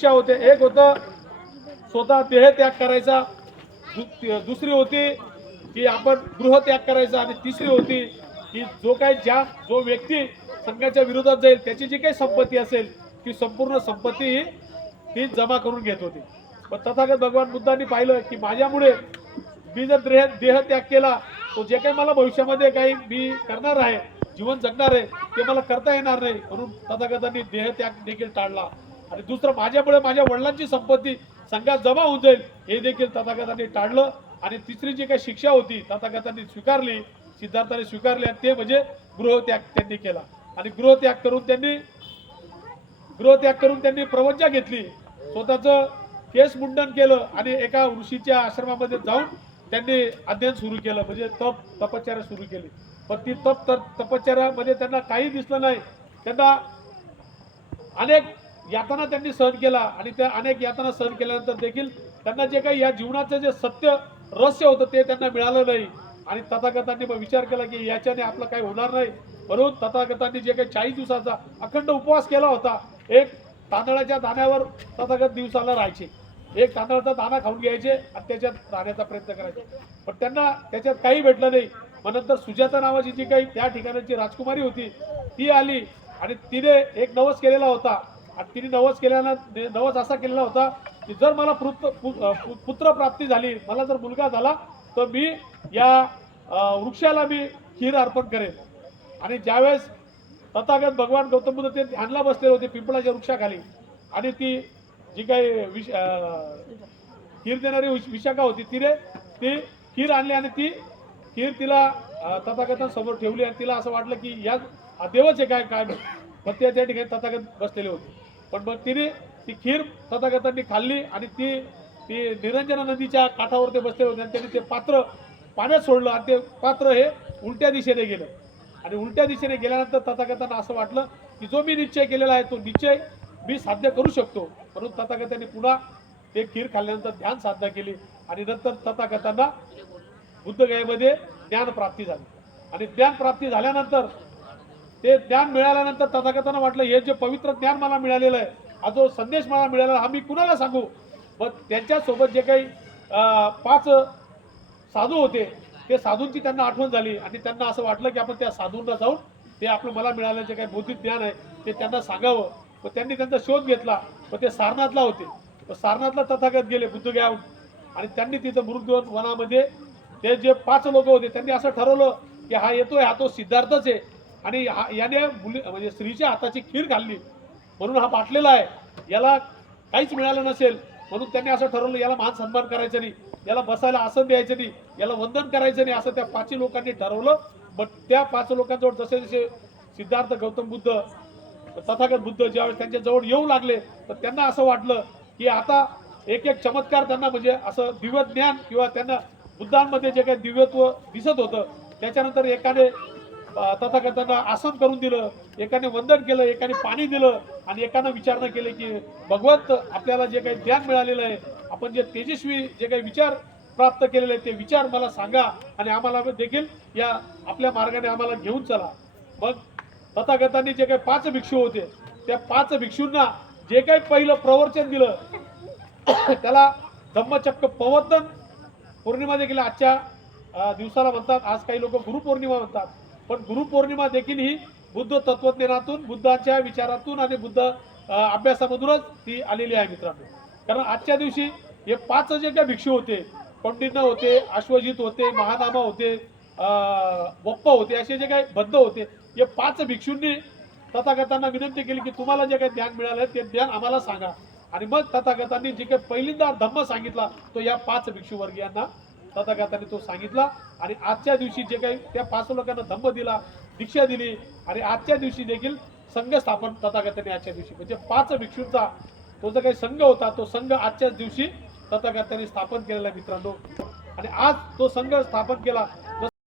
शिक्षा होते. एक होतं स्वतः देहत्याग करायचा. दु- दुसरी होती की आपण गृहत्याग करायचा आणि तिसरी होती की जो काही ज्या जो व्यक्ती संघाच्या विरोधात जाईल त्याची जी काही संपत्ती असेल ती संपूर्ण संपत्ती ही ती जमा करून घेत होती. पण तथागत भगवान बुद्धांनी पाहिलं की माझ्यामुळे मी जर देह देह त्याग केला तो जे काही मला भविष्यामध्ये काही मी करणार आहे जीवन जगणार आहे ते मला करता येणार नाही म्हणून तथागतांनी देहत्याग देखील टाळला. आणि दुसरं माझ्यामुळे माझ्या वडिलांची संपत्ती संघात जमा होऊन जाईल हे देखील तथागतांनी टाळलं आणि तिसरी जी काही शिक्षा होती तथागतांनी स्वीकारली सिद्धार्थाने स्वीकारली आणि ते म्हणजे गृहत्याग त्यांनी केला. आणि गृहत्याग करून त्यांनी गृहत्याग करून त्यांनी प्रवज्जा घेतली. स्वतःचं केस मुंडन केलं आणि एका ऋषीच्या आश्रमामध्ये जाऊन त्यांनी अध्ययन सुरू केलं म्हणजे तप तपश्चर्या सुरू केली. पण ती तप तर तपश्चर्यामध्ये त्यांना काही दिसलं नाही. त्यांना अनेक यातना त्यांनी सहन केला आणि त्या अनेक यातना सहन केल्यानंतर देखील त्यांना जे काही या जीवनाचं जे सत्य रहस्य होतं ते त्यांना मिळालं नाही. आणि तथागतांनी मग विचार केला की याच्याने आपलं काही होणार नाही. म्हणून तथागतांनी जे काही चाळीस दिवसाचा अखंड उपवास केला होता एक तांदळाच्या दाण्यावर तथागत दिवसाला राहायचे. एक तांदळाचा दाणा खाऊन घ्यायचे आणि त्याच्यात राहण्याचा प्रयत्न करायचे. पण त्यांना त्याच्यात काही भेटलं नाही. मग नंतर सुजाता नावाची जी काही त्या ठिकाणाची राजकुमारी होती ती आली आणि तिने एक नवस केलेला होता. तिने नवस केल्यानं नवस असा केलेला होता की जर मला पुत्र पु- पुत्र प्राप्ती झाली मला जर मुलगा झाला तर मी या वृक्षाला मी खीर अर्पण करेन. आणि ज्यावेळेस तथागत भगवान गौतम बुद्ध ते ध्यानला बसलेले होते पिंपळाच्या वृक्षाखाली आणि ती जी काही विष खीर देणारी विश- विशाखा होती तिने ती खीर आणली आणि ती खीर तिला अं, तथागतांसमोर ठेवली आणि तिला असं वाटलं की या देवच आहे काय काय पण त्या ठिकाणी तथागत बसलेले होते. पण मग तिने ती खीर तथागतांनी खाल्ली आणि ती ती निरंजना नदीच्या काठावर ते बसले होते आणि त्यांनी ते पात्र पाण्यात सोडलं आणि ते पात्र हे उलट्या दिशेने गेलं. आणि उलट्या दिशेने गेल्यानंतर तथागतांना असं वाटलं की जो मी निश्चय केलेला आहे तो निश्चय मी साध्य करू शकतो. म्हणून तथागतांनी पुन्हा ते खीर खाल्ल्यानंतर ध्यान साधना केली आणि नंतर तथागतांना बुद्धगयेमध्ये ज्ञान प्राप्ती झाली. आणि ज्ञान प्राप्ती झाल्यानंतर ते ज्ञान मिळाल्यानंतर तथागतानं वाटलं हे जे पवित्र ज्ञान मला मिळालेलं आहे हा जो संदेश मला मिळाला हा मी कुणाला सांगू? मग त्यांच्यासोबत जे काही पाच साधू होते ते साधूंची त्यांना आठवण झाली आणि त्यांना असं वाटलं की आपण त्या साधूंना जाऊन ते आपलं मला मिळालं जे काही बौद्धिक ज्ञान आहे ते त्यांना सांगावं. मग त्यांनी त्यांचा शोध घेतला. व ते सारनाथला होते. व सारनाथला तथागत गेले बुद्धगयाहून आणि त्यांनी तिथं मृगवन वनामध्ये ते जे पाच लोक होते त्यांनी असं ठरवलं की हा येतोय हा तो सिद्धार्थच आहे. आणि हा याने मुली म्हणजे स्त्रीच्या हाताची खीर खाल्ली. म्हणून हा बाटलेला आहे. याला काहीच मिळालं नसेल. म्हणून त्यांनी असं ठरवलं याला मान सन्मान करायचं नाही. याला बसायला आसन द्यायचं नाही. याला वंदन करायचं नाही असं त्या पाचही लोकांनी ठरवलं. बट त्या पाच लोकांजवळ जसे जसे सिद्धार्थ गौतम बुद्ध तथागत बुद्ध ज्यावेळेस त्यांच्या जवळ येऊ लागले तर त्यांना असं वाटलं की आता एक एक चमत्कार त्यांना म्हणजे असं दिव्य ज्ञान किंवा त्यांना बुद्धांमध्ये जे काही दिव्यत्व दिसत होतं त्याच्यानंतर एकाने तथागतांना आसन करून दिलं एकाने वंदन केलं एकाने पाणी दिलं आणि एकानं विचारणं केलं की भगवंत आपल्याला जे काही ज्ञान मिळालेलं आहे आपण जे तेजस्वी जे काही विचार प्राप्त केलेले आहेत ते विचार मला सांगा आणि आम्हाला देखील या आपल्या मार्गाने आम्हाला घेऊन चला. मग तथागतांनी जे काही पाच भिक्षू होते त्या पाच भिक्षूंना जे काही पहिलं प्रवचन दिलं त्याला धम्मचक्क पवर्तन पौर्णिमा देखील आजच्या दिवसाला म्हणतात. आज काही लोक गुरुपौर्णिमा म्हणतात. पण गुरुपौर्णिमा देखील ही बुद्ध तत्वज्ञानातून बुद्धांच्या विचारातून आणि बुद्ध अभ्यासामधूनच ती आलेली आहे मित्रांनो. कारण आजच्या दिवशी हे पाच जे काही भिक्षू होते पंडित होते अश्वजित होते महानामा होते बप्पा होते असे जे काही बद्ध होते हे पाच भिक्षूंनी तथागतांना विनंती केली की तुम्हाला जे काही ज्ञान मिळालं ते ज्ञान आम्हाला सांगा. आणि मग तथागतांनी जे काही पहिल्यांदा धम्म सांगितला तो या पाच भिक्षू वर्गीयांना तथागतांनी तो सांगितला. आणि आजच्या दिवशी जे काही त्या पाच लोकांना धम्म दिला दीक्षा दिली आणि आजच्या दिवशी देखील संघ स्थापन तथागताने आजच्या दिवशी. म्हणजे पाच भिक्षूंचा तो जो काही संघ होता तो संघ आजच्याच दिवशी तथागताने स्थापन केलेला मित्रांनो. आणि आज तो संघ स्थापन केला.